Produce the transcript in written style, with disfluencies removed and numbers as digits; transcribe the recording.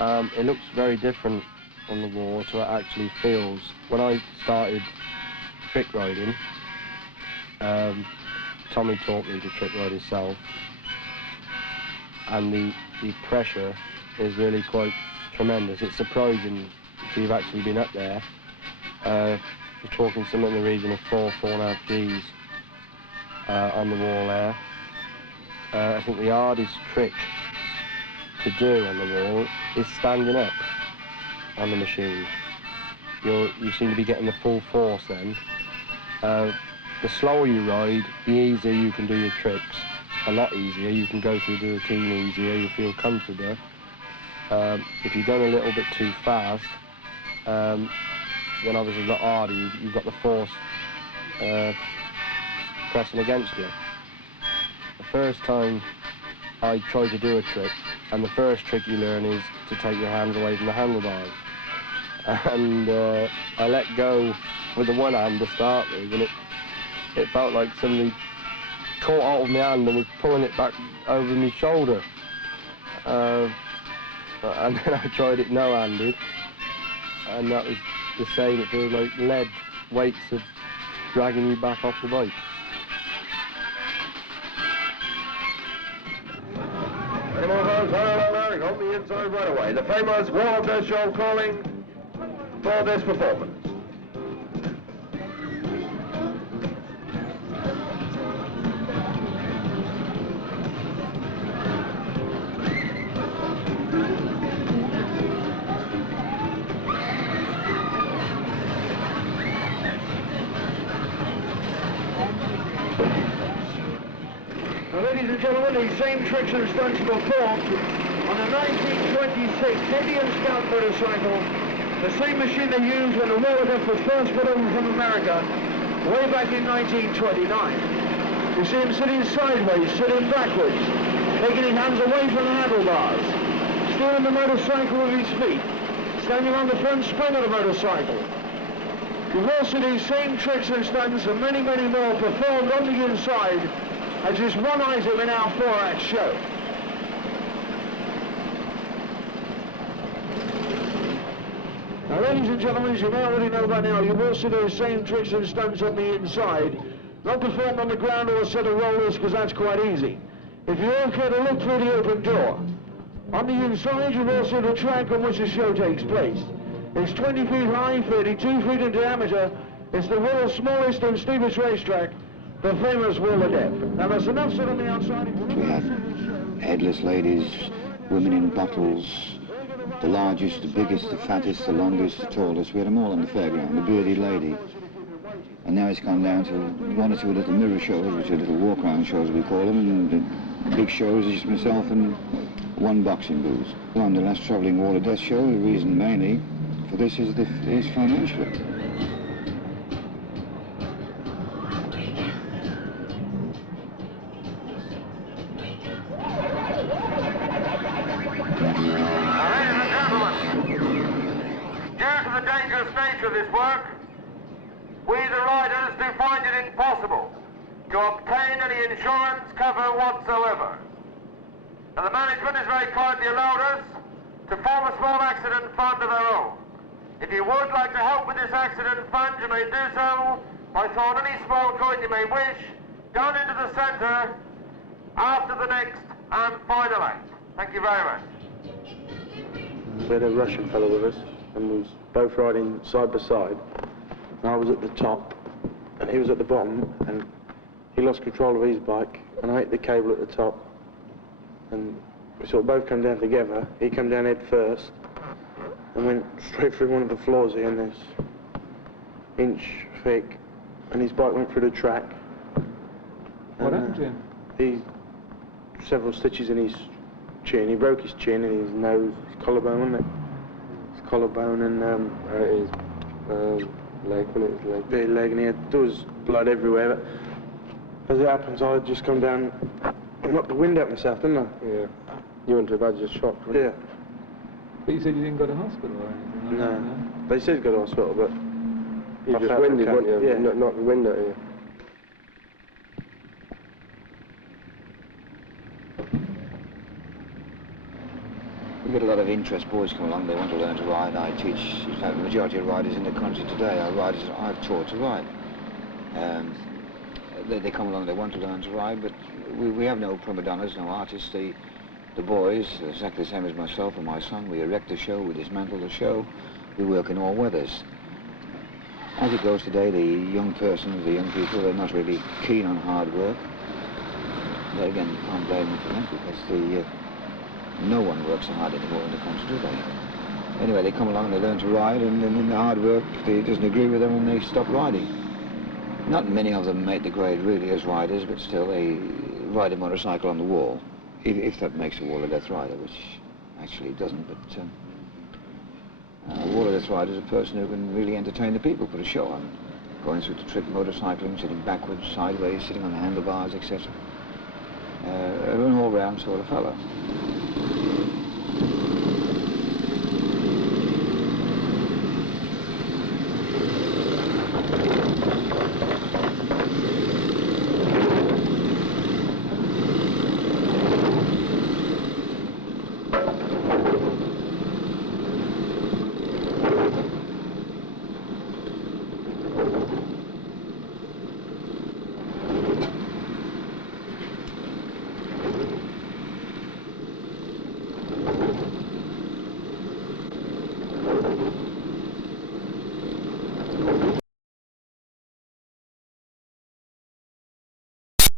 It looks very different on the wall to what it actually feels. When I started trick riding, Tommy taught me to trick ride himself, and the pressure is really quite tremendous. It's surprising if you've actually been up there. You're talking something in the region of 4.5 Gs on the wall there. I think the hardest trick to do on the wall is standing up on the machine. You seem to be getting the full force then. The slower you ride, the easier you can do your tricks. A lot easier. You can go through the routine easier, you feel comfortable. If you're going a little bit too fast, then obviously a lot harder. You've got the force pressing against you. The first time I tried to do a trick, and the first trick you learn is to take your hands away from the handlebars. And I let go with the one hand to start with, and it felt like somebody caught hold of my hand and was pulling it back over my shoulder. And then I tried it no-handed, and that was the same. It feels like lead weights of dragging you back off the bike. Any more folks on there? On the inside right away. The famous Wall of Death show calling for this performance. Ladies and gentlemen, these same tricks and stunts were performed on a 1926 Indian Scout motorcycle, the same machine they used when the Wall of Death was first put over from America, way back in 1929. You see him sitting sideways, sitting backwards, taking his hands away from the handlebars, steering the motorcycle with his feet, standing on the front spring of the motorcycle. You've also these same tricks and stunts and many, many more performed on the inside as just one item in our 4-act show. Now, ladies and gentlemen, as you may already know by now, you've also those same tricks and stunts on the inside, not performed on the ground or a set of rollers, because that's quite easy. If you all care to look through the open door, on the inside you've also the track on which the show takes place. It's 20 feet high, 32 feet in diameter. It's the world's smallest and steepest racetrack, the famous Wall of Death. Now there's enough said on the outside. We had headless ladies, women in bottles, the largest, the biggest, the fattest, the longest, the tallest. We had them all on the fairground, the bearded lady. And now it's gone down to one or two little mirror shows, which are little walk-around shows we call them, and the big shows is just myself and one boxing booth. Well, I'm the last travelling Wall of Death show. The reason mainly for this is financial. Of this work, we the riders do find it impossible to obtain any insurance cover whatsoever. And the management has very kindly allowed us to form a small accident fund of our own. If you would like to help with this accident fund, you may do so by throwing any small coin you may wish down into the centre after the next and final act. Thank you very much. We had a Russian fellow with us, and we was both riding side by side. And I was at the top, and he was at the bottom, and he lost control of his bike, and I hit the cable at the top. And we sort of both come down together. He came down head first, and went straight through one of the floors here, and this inch thick, and his bike went through the track. What happened to him? He several stitches in his chin. He broke his chin and his nose, his collarbone, wasn't it? Collarbone and there it is, leg, wasn't it? His leg. Yeah, leg, and there was blood everywhere. But as it happens, I just come down and knocked the wind out myself, didn't I? Yeah. You weren't too bad, just shocked, weren't you? Yeah. But you said you didn't go to hospital or anything? No. They said go to hospital, but you just winded, weren't you? Yeah. Knocked the wind out of you. We get a lot of interest. Boys come along, they want to learn to ride. I teach, in fact, the majority of riders in the country today are riders I've taught to ride. They come along, they want to learn to ride, but we have no prima donnas, no artists. The boys, exactly the same as myself and my son, we erect the show, we dismantle the show, we work in all weathers. As it goes today, the young persons, the young people, they're not really keen on hard work. But again, you can't blame them for that, because no one works so hard anymore in the country, do they? Anyway, they come along and they learn to ride, and then the hard work doesn't agree with them and they stop riding. Not many of them make the grade really as riders, but still they ride a motorcycle on the wall, if that makes a Wall of Death rider, which actually it doesn't. But a Wall of Death rider is a person who can really entertain the people, put a show on, going through the trick motorcycling, sitting backwards, sideways, sitting on the handlebars, etc. An all-round sort of fellow.